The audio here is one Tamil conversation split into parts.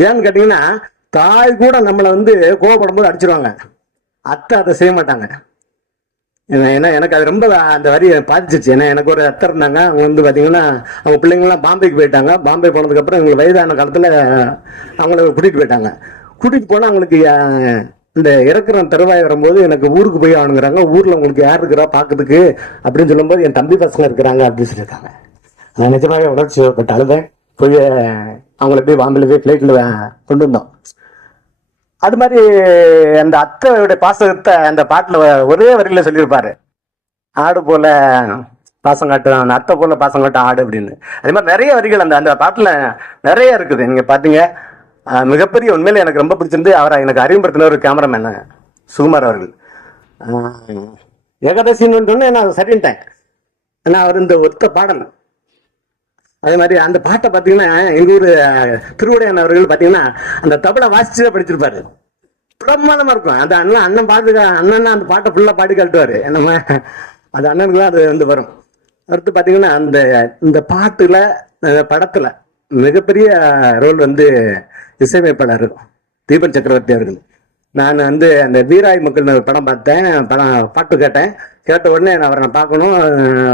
ஏன்னு கேட்டீங்கன்னா தாய் கூட நம்மளை வந்து கோவப்படும் போது அடிச்சிருவாங்க. அத்தை அதை செய்ய மாட்டாங்க. ஏன்னா- எனக்கு அது ரொம்ப அந்த வரி பாதிச்சிச்சு ஏன்னா எனக்கு ஒரு அத்தை இருந்தாங்க. அவங்க வந்து பார்த்தீங்கன்னா அவங்க பிள்ளைங்களாம் பாம்பேக்கு போயிட்டாங்க. பாம்பே போனதுக்கப்புறம் எங்களுக்கு வயதான காலத்தில் அவங்கள கூட்டிகிட்டு போயிட்டாங்க. கூட்டிகிட்டு போனால் அவங்களுக்கு இந்த இறக்குற தருவாய் வரும்போது எனக்கு ஊருக்கு போய் ஆகணுங்கிறாங்க. ஊரில் உங்களுக்கு யார் இருக்கிறா பார்க்கறதுக்கு அப்படின்னு சொல்லும்போது என் தம்பி பசங்க இருக்கிறாங்க அப்படின்னு சொல்லியிருக்காங்க. நான் நிஜமாகவே உணர்ச்சி பட்டு அழுதேன் போய் அவங்கள போய் பாம்பேல போய் ஃப்ளைட்டில் கொண்டு வந்தோம். அது மாதிரி அந்த அத்தையோட பாசகத்தை அந்த பாட்டில் ஒரே வரியில் சொல்லியிருப்பாரு. ஆடு போல பாசம் அந்த அத்தை போல பாசம் ஆடு அப்படின்னு. அதே மாதிரி நிறைய வரிகள் அந்த அந்த பாட்டில் நிறைய இருக்குது. நீங்கள் பார்த்தீங்க மிகப்பெரிய உண்மையில எனக்கு ரொம்ப பிடிச்சிருந்து அவரை எனக்கு அறிமுகப்படுத்தின ஒரு கேமராமேன் சுகுமார் அவர்கள். ஏகாதசின்னு சொன்னேன் நான் சரின்ட்டேன். ஏன்னா அவர் இந்த ஒத்த பாடல். அதே மாதிரி அந்த பாட்டை பார்த்தீங்கன்னா எங்க ஊர் திருவுடையான் அவர்கள் பார்த்தீங்கன்னா அந்த தபலை வாசிச்சு தான் படிச்சிருப்பாரு. பிரமாதமா இருக்கும். அந்த அண்ணன் அண்ணன் பாட்டு அண்ணன் அந்த பாட்டை ஃபுல்லாக பாடி காட்டுவாரு. நம்ம அது அண்ணனுக்கு தான் அது வந்து வரும். அடுத்து பார்த்தீங்கன்னா அந்த இந்த பாட்டுல அந்த படத்துல மிகப்பெரிய ரோல் வந்து இசையமைப்பாளர் தீபன் சக்கரவர்த்தி அவர்கள். நான் வந்து அந்த வீராய் மக்கள் ஒரு படம் பார்த்தேன். படம் பாட்டு கேட்டேன். கேட்ட உடனே நான் அவரை நான் பார்க்கணும்.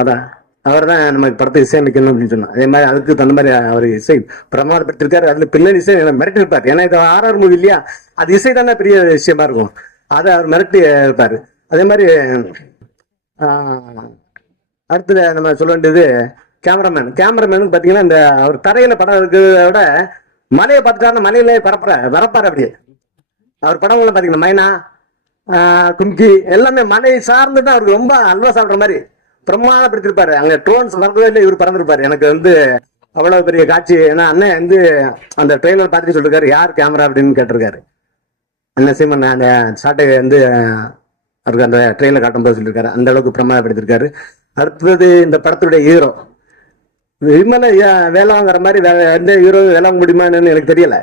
அதான். அவர் தான் நமக்கு படத்தை இசையமைக்கணும் அப்படின்னு சொன்னோம் அதே மாதிரி அதுக்கு தகுந்த மாதிரி அவர் இசை பிரமாதப்படுத்திருக்காரு. அதுல பின்னணி இசை மிரட்டிருப்பார் ஏன்னா இது ஆர்ஆர் மூவி இல்லையா? அது இசை தானே பெரிய விஷயமா இருக்கும். அதை அவர் மிரட்டி இருப்பார் அதே மாதிரி அடுத்தது நம்ம சொல்ல வேண்டியது கேமராமேன். கேமராமேன் பார்த்தீங்கன்னா இந்த அவர் தரையில படம் இருக்கிறத விட மலையை பார்த்துட்டாருன்னா மலையில பரப்புற வரப்பாரு அப்படியே. அவர் படங்கள்லாம் பார்த்தீங்கன்னா மைனா கும்கி எல்லாமே மலை சார்ந்து தான் அவருக்கு ரொம்ப அல்வா சாப்பிட்ற மாதிரி. பிரமாதப்படுத்திருப்பாரு. அங்க ட்ரோன்ஸ் வரதே இல்லை இவர் பறந்துருப்பாரு. எனக்கு வந்து அவ்வளவு பெரிய காட்சி. ஏன்னா அண்ணன் வந்து அந்த ட்ரெயிலர் பார்த்துட்டு சொல்லிருக்காரு யார் கேமரா அப்படின்னு கேட்டிருக்காரு. அண்ணன் சீமன் அந்த சாட்டை வந்து அவருக்கு அந்த ட்ரெயினில் காட்டும்போது சொல்லியிருக்காரு அந்த அளவுக்கு பிரமாதப்படுத்திருக்காரு. அடுத்தது இந்த படத்துடைய ஹீரோ விமல வேளாங்கிற மாதிரி வேற எந்த ஹீரோ வேலை முடியுமான்னு எனக்கு தெரியல.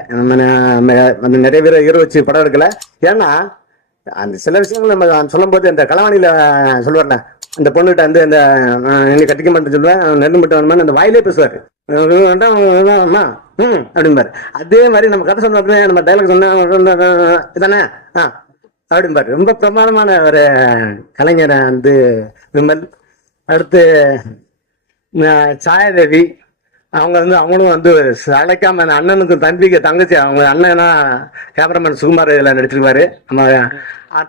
நம்ம நிறைய பேர் ஹீரோ வச்சு படம் எடுக்கல. ஏன்னா அந்த சில விஷயங்கள் நம்ம சொல்லும்போது அந்த களவாணியில சொல்லுவார்ல அந்த பொண்ணுகிட்ட வந்து அந்த அஹ், என்னை கட்டிக்க மாட்டேன்னு சொல்லுவேன் நெல் மட்டும் வேணுமான்னு அந்த வாயிலே பேசுவார். வேண்டாம், ம் அப்படிம்பாரு. அதே மாதிரி நம்ம கதை சொன்ன அப்படியே நம்ம டைலாக் சொன்ன இதானே? ஆ அப்படிம்பாரு. ரொம்ப பிரமாதமான ஒரு கலைஞரை வந்து விமல். அடுத்து சாயதேவி. அவங்க வந்து அவங்களும் வந்து அழைக்காம அண்ணனுக்கு தம்பிக்கு தங்கச்சி அவங்க அண்ணனா கேமராமேன் சுகுமார் இதில் நடிச்சிருப்பாரு. நம்ம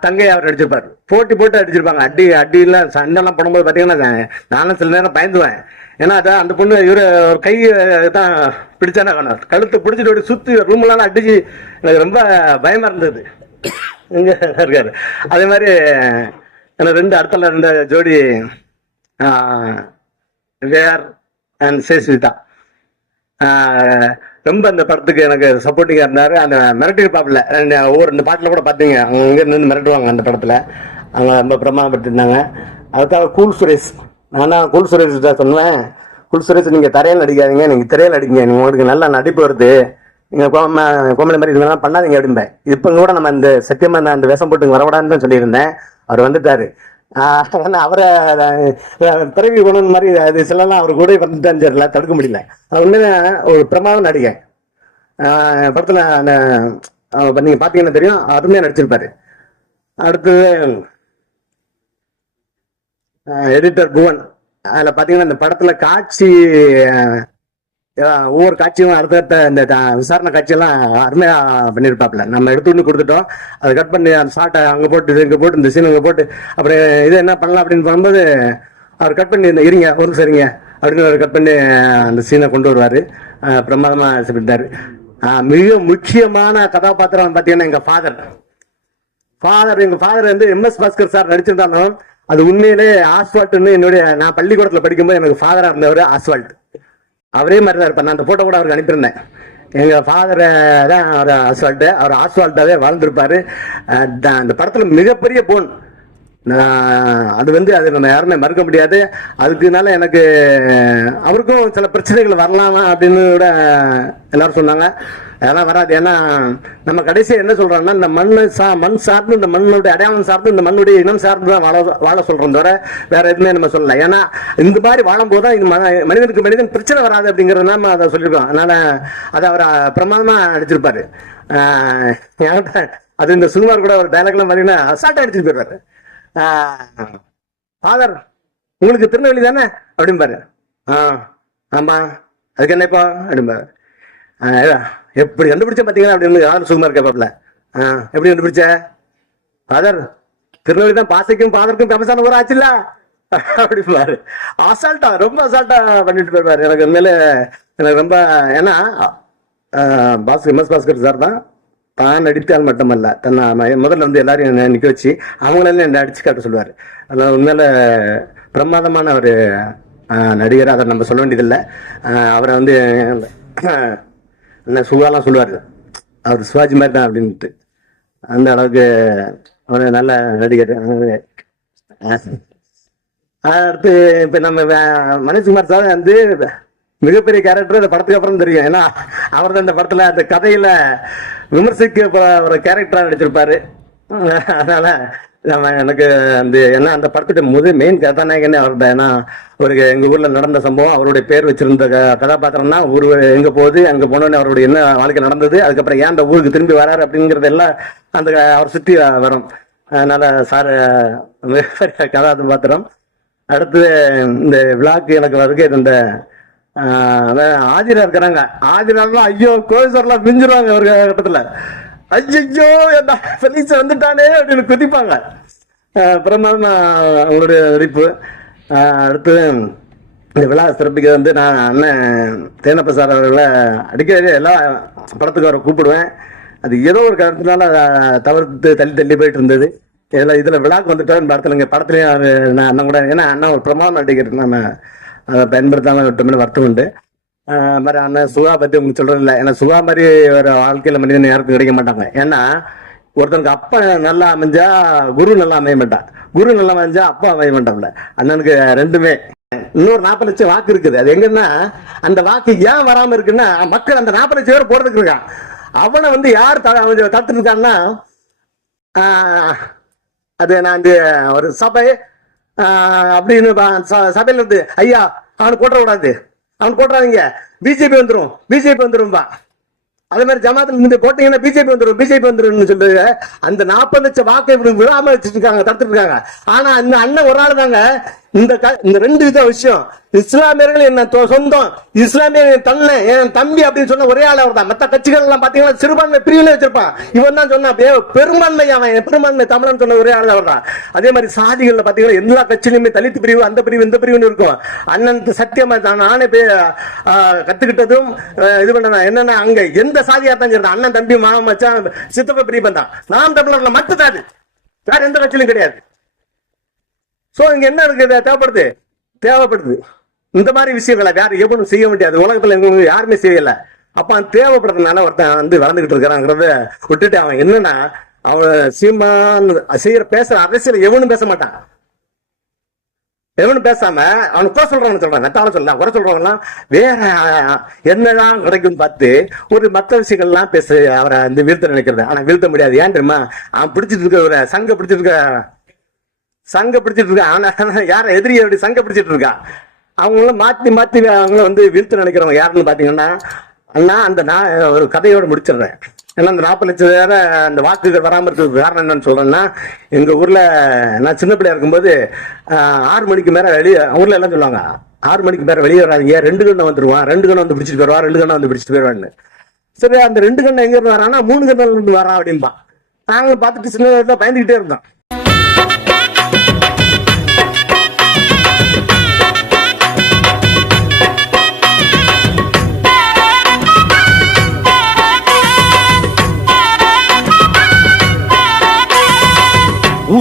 தங்கை அவர் நடிச்சிருப்பாரு. போட்டி போட்டு அடிச்சிருப்பாங்க. அடி அடியெல்லாம் சண்டைலாம் போடும்போது பார்த்தீங்கன்னா நானும் சில நேரம் பயந்துவேன். ஏன்னா அதான் அந்த பொண்ணு இவரு ஒரு கை தான் பிடிச்சானே வேணும் கழுத்து பிடிச்சிட்டு அப்படி சுற்றி ரூம்லாம் அடிச்சு எனக்கு ரொம்ப பயமாக இருந்தது. இங்கே இருக்காரு. அதே மாதிரி எனக்கு ரெண்டு அடுத்தல ரெண்டு ஜோடி வேர் அண்ட் சேஸ்விதா ரொம்ப அந்த படத்துக்கு எனக்கு சப்போர்ட்டிங்காக இருந்தார். அந்த மிரட்டி பாப்பில். ஒவ்வொரு இந்த பாட்டில் கூட பார்த்தீங்க அவங்க இங்க நின்று மிரட்டுவாங்க அந்த படத்தில். அவங்க ரொம்ப பிரமாதப்படுத்திருந்தாங்க அதுக்காக கூல் சுரேஷ். நானா கூல் சுரேஷ் தான் சொன்னேன் கூல் சுரேஷ் நீங்கள் தரையில் நடிக்காதீங்க நீங்கள் திரையில் அடிங்க. நீங்கள் உங்களுக்கு நல்லா நடிப்பு வருது. நீங்கள் கோம கோமலை மாதிரி இதெல்லாம் பண்ணாதீங்க அப்படிம்பேன். இப்போ கூட நம்ம இந்த சத்தியமாக அந்த வேஷம் போட்டு வரக்கூடாதுன்னு தான் சொல்லியிருந்தேன். அவர் வந்துட்டார். அவரை பிறவி குணம் மாதிரி அது சிலலாம் அவர் கூட வந்துட்டான்னு தெரியல தடுக்க முடியல. அது உண்மையில ஒரு பிரமாத நடிகை ஆஹ் படத்துல அந்த நீங்க பாத்தீங்கன்னா தெரியும் அருமையா நடிச்சிருப்பாரு. அடுத்தது எடிட்டர் புவன். அதுல பாத்தீங்கன்னா இந்த படத்துல காட்சி ஒவ்வொரு காட்சியும் அடுத்தடுத்த இந்த விசாரணை காட்சியெல்லாம் அருமையா பண்ணியிருப்பாப்ல நம்ம எடுத்து ஒன்று கொடுத்துட்டோம். அதை கட் பண்ணி அந்த ஷார்ட்டை அங்க போட்டு இது இங்க போட்டு இந்த சீன் அங்கே போட்டு அப்புறம் இது என்ன பண்ணலாம் அப்படின்னு பண்ணும்போது அவர் கட் பண்ணி இருங்க ஒரு சரிங்க அப்படின்னு அவர் கட் பண்ணி அந்த சீனை கொண்டு வருவாரு. பிரமாதமாக பிரமாதமா சொல்லிட்டாரு மிக முக்கியமான கதாபாத்திரம் பாத்தீங்கன்னா எங்க ஃபாதர் ஃபாதர் எங்க ஃபாதர் வந்து எம் எஸ் பாஸ்கர் சார் நடிச்சிருந்தாலும் அது உண்மையிலே ஆஸ்வால்ட்னு என்னுடைய நான் பள்ளிக்கூடத்துல படிக்கும்போது எனக்கு ஃபாதரா இருந்தவர் ஆஸ்வால்ட் அவரே மாதிரி தான் இருப்பார். நான் அந்த போட்டோ கூட அவருக்கு அனுப்பியிருந்தேன். எங்கள் ஃபாதரை தான் அவர் ஆஸ்வால்ட் அவர் ஆஸ்வால்ட்டாவே வாழ்ந்துருப்பார். த- அந்த படத்தில் மிகப்பெரிய போன் அது வந்து அது நம்ம யாருமே மறுக்க முடியாது. அதுக்குனால எனக்கு அவருக்கும் சில பிரச்சனைகள் வரலாமா அப்படின்னு கூட எல்லாரும் சொன்னாங்க. அதெல்லாம் வராது. ஏன்னா நம்ம கடைசியாக என்ன சொல்றோம்னா இந்த மண் சா மண் சார்ந்து இந்த மண்ணுடைய அடையாளம் சார்ந்து இந்த மண்ணுடைய இனம் சார்ந்து தான் வாழ வாழ சொல்றோம் தவிர வேற எதுவுமே நம்ம சொல்லல. ஏன்னா இந்த மாதிரி வாழும்போது தான் இது மனிதனுக்கு மனிதன் பிரச்சனை வராது அப்படிங்கிறது நம்ம அதை சொல்லியிருக்கோம். அதனால அதை அவர் பிரமாதமா அடிச்சிருப்பாரு. அது இந்த சுகுமார் கூட ஒரு டைலாக்லாம் பார்த்தீங்கன்னா அசால்ட்டாக அடிச்சுட்டு போயிடுறாரு ஃபாதர் உங்களுக்கு திருநெல்வேலி தானே? அப்படிம்பாரு. ஆ ஆமாம் அதுக்கு என்ன இப்போ? அப்படிம்பாரு. எப்படி கண்டுபிடிச்ச பார்த்தீங்கன்னா அப்படின்னு யாரும் சுகுமார் கேட்பாப்ல ஆ எப்படி கண்டுபிடிச்ச? ஃபாதர் திருநெல்வேலி தான் பாசைக்கும் ஃபாதருக்கும் ஃபேமஸான ஒரு ஆச்சுல்ல? அப்படிம்பாரு அசால்ட்டா ரொம்ப அசால்ட்டா பண்ணிட்டு போயிருப்பாரு எனக்கு உண்மையில எனக்கு ரொம்ப ஏன்னா பாஸ் எம்எஸ் பாஸ்கர் சார் தான் தான் நடித்தால் மட்டுமல்ல. தன்னை ம- முதல்ல வந்து எல்லாரையும் என்னை நிற்க வச்சு அவங்களெல்லாம் என்னை அடிச்சு காட்ட சொல்லுவார். அதனால் உண்மையில பிரமாதமான ஒரு நடிகர் அதை நம்ம சொல்ல வேண்டியதில்லை. அவரை வந்து என்ன சுகாலாம் சொல்லுவார் அவர் சிவாஜி மாதிரி தான் அப்படின்ட்டு அந்த அளவுக்கு அவர் நல்ல நடிகர். அடுத்து இப்போ நம்ம வே- சார் வந்து மிகப்பெரிய கேரக்டர் இந்த படத்துக்கு அப்புறம் தெரியும். ஏன்னா அவர் தான் இந்த படத்தில் அந்த கதையில் விமர்சிக்க ஒரு கேரக்டராக நடிச்சிருப்பாரு. அதனால் எனக்கு அந்த ஏன்னா அந்த படத்துக்கு முது மெயின் கதாநாயகனே அவர் தான் ஏன்னா ஒரு எங்க ஊர்ல நடந்த சம்பவம் அவருடைய பேர் வச்சிருந்த கதாபாத்திரம்னா ஊர் எங்க போகுது அங்க போனோடனே அவருடைய என்ன வாழ்க்கை நடந்தது அதுக்கப்புறம் ஏன் அந்த ஊருக்கு திரும்பி வராரு அப்படிங்கறது எல்லாம் அந்த அவர் சுத்தி வரும். அதனால சார் மிகப்பெரிய கதாபாத்திரம். அடுத்து இந்த விழாக்கு எனக்கு வருகை இந்த ஆதிரா இருக்கிறாங்க. ஆதிரெல்லாம் ஐயோ கோவிசர்லாம் மிஞ்சிருவாங்க ஒரு கட்டத்துல அஜிஜோ ஃபெலிக்ஸ் வந்துட்டானே அப்படின்னு குதிப்பாங்க. அப்புறமா அவங்களுடைய நடிப்பு அடுத்து இந்த விழா சிறப்பிக்க வந்து நான் அண்ணன் தேனப்ப சார் அவர்களை அடிக்கடி எல்லா படத்துக்கு அவரை கூப்பிடுவேன். அது ஏதோ ஒரு காரணத்தினால தவிர்த்து தள்ளி தள்ளி போயிட்டு இருந்தது. இதில் இதில் விழாக்கு வந்துட்டோம் இந்த படத்தில் இங்கே படத்துலேயும் நான் அண்ணன் கூட ஏன்னா அண்ணன் ஒரு பிரமாதம் நடிகர் நம்ம அதை பயன்படுத்தாமல் விட்டோம்னு வருத்தம் உண்டு. மாதிரி அண்ணன் சுகா பற்றி உங்களுக்கு சொல்றது இல்லை ஏன்னா சுகா மாதிரி ஒரு வாழ்க்கையில் மனிதன் யாருக்கும் கிடைக்க மாட்டாங்க. ஏன்னா ஒருத்தனுக்கு அப்பா நல்லா அமைஞ்சா குரு நல்லா அமைய மாட்டான் குரு நல்லா அமைஞ்சா அப்பா அமைய மாட்டான்ல அண்ணனுக்கு ரெண்டுமே. இன்னொரு நாற்பது லட்சம் வாக்கு இருக்குது. அது எங்கன்னா அந்த வாக்கு ஏன் வராம இருக்குன்னா மக்கள் அந்த நாற்பது லட்சம் பேர் போறதுக்கு இருக்கான் அவனை வந்து யார் த- தடுத்துட்டு இருக்கான்னா அது நான் இந்த ஒரு சபை அப்படின்னு ச- சபையில இருந்து ஐயா அவனை போட்டுற கூடாது அவன் போட்டுறாதீங்க. பிஜேபி வந்துரும். பிஜேபி வந்துரும்பா அதே மாதிரி ஜமாத்துல இருந்து போட்டீங்கன்னா பிஜேபி வந்துரும் பிஜேபி வந்துடும் சொல்லுங்க அந்த நாற்பது லட்சம் வாக்கை விடாம வச்சிருக்காங்க தடுத்துருக்காங்க இருக்காங்க. ஆனா இந்த அண்ணன் ஒரு ஆள் தாங்க இந்த க- இந்த ரெண்டு வித விஷயம். இஸ்லாமியர்கள் என்ன தொ- சொந்தம். இஸ்லாமியர் தன்னை என் தம்பி அப்படின்னு சொன்ன ஒரே ஆள் அவர் தான் மத்த கட்சிகள் எல்லாம் பாத்தீங்கன்னா சிறுபான்மை பிரிவினை வச்சிருப்பான். இவன் தான் சொன்னா அப்படியே பெரும்பான்மை அவன் பெரும்பான்மை தமிழன் சொன்ன ஒரே ஆள் அவர் தான் அதே மாதிரி சாதிகள்ல பாத்தீங்கன்னா எல்லா கட்சியிலுமே தலித்து பிரிவு அந்த பிரிவு இந்த பிரிவுன்னு இருக்கும். அண்ணன் சத்தியமா தான் நானே போய் கத்துக்கிட்டதும் இது பண்ண என்னன்னா அங்க எந்த சாதியா தான் சரி அண்ணன் தம்பி மாமச்சான் சித்தப்ப பிரிவு தான். நாம் தமிழர்ல மட்டும் சாதி வேற எந்த கட்சியிலும் கிடையாது. ஸோ இங்கே என்ன இருக்குது தேவைப்படுது? தேவைப்படுது. இந்த மாதிரி விஷயங்களை வேற எவனும் செய்ய முடியாது. உலகத்தில் எங்களுக்கு யாருமே செய்யலை. அப்போ அவன் தேவைப்படுறதுனால ஒருத்தன் வந்து வளர்ந்துக்கிட்டு இருக்கிறாங்கிறத விட்டுட்டு அவன் என்னன்னா அவன் சீமான் செய்யற பேசுற அரசியல் எவனும் பேச மாட்டான். எவனும் பேசாம அவனுக்கு குறை சொல்றவனு சொல்றான். நட்டாலும் சொல்லலாம் குறை சொல்றவன் வேற என்னதான் கிடைக்கும் பார்த்து ஒரு மற்ற விஷயங்கள்லாம் பேச அவரை வந்து வீழ்த்த நினைக்கிறது. ஆனா வீழ்த்த முடியாது. ஏன் தெரியுமா? அவன் பிடிச்சிட்டு இருக்க ஒரு சங்க பிடிச்சிட்டு இருக்க சங்க பிடிச்சிட்டு இருக்கான் ஆனா யார எதிரி அப்படி சங்க பிடிச்சிட்டு இருக்கான் அவங்கள மாத்தி மாத்தி அவங்கள வந்து வீழ்த்து நினைக்கிறவங்க யாருன்னு பாத்தீங்கன்னா அண்ணா அந்த நான் ஒரு கதையோட முடிச்சிடுறேன். ஏன்னா அந்த நாற்பது லட்சம் வேற அந்த வாக்குகள் வராம இருக்கிறதுக்கு காரணம் என்னன்னு சொல்றேன்னா எங்க ஊர்ல நான் சின்ன பிள்ளையா இருக்கும்போது ஆறு மணிக்கு மேல வெளியே ஊர்ல எல்லாம் சொல்லுவாங்க ஆறு மணிக்கு மேல வெளியே வராதீங்க ரெண்டு கண்ணை வந்துருவான் ரெண்டு கண்ணை வந்து பிடிச்சிட்டு போயிடுவான் ரெண்டு கண்ணை வந்து பிடிச்சிட்டு போயிடுவான்னு. சரி அந்த ரெண்டு கண்ணை எங்க இருந்து வரான்னா மூணு கண்ணில் இருந்து வரான் அப்படின்பா. நாங்களும் பார்த்துட்டு சின்ன வயசுல பயந்துகிட்டே இருந்தோம்.